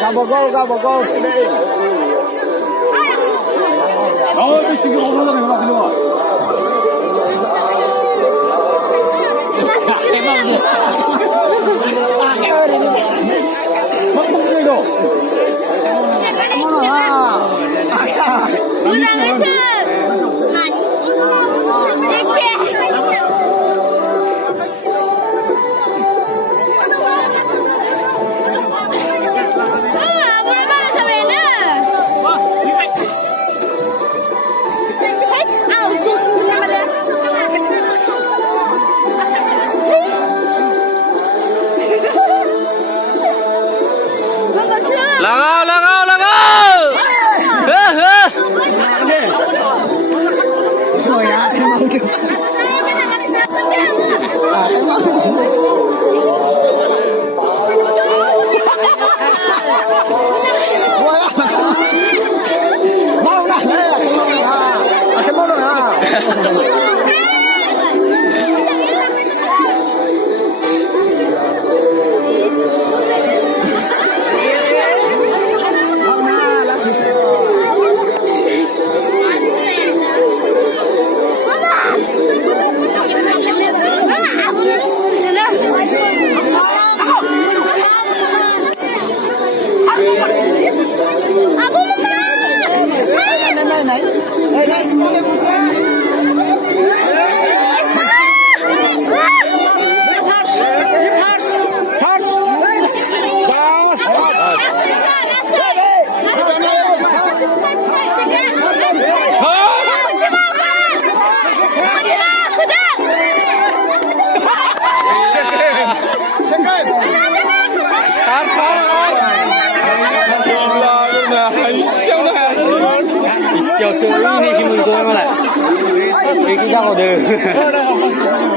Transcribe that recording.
가보고 가보고 또 신경 없어서 내가 들려와. 무당의춤 लगाओ लगाओ लगाओ 뭐야 대망교 뭐야 마우나 그래 세모노야 này đây đây 이씨, 어서 이네 힘을 도와라. 얘기하거든.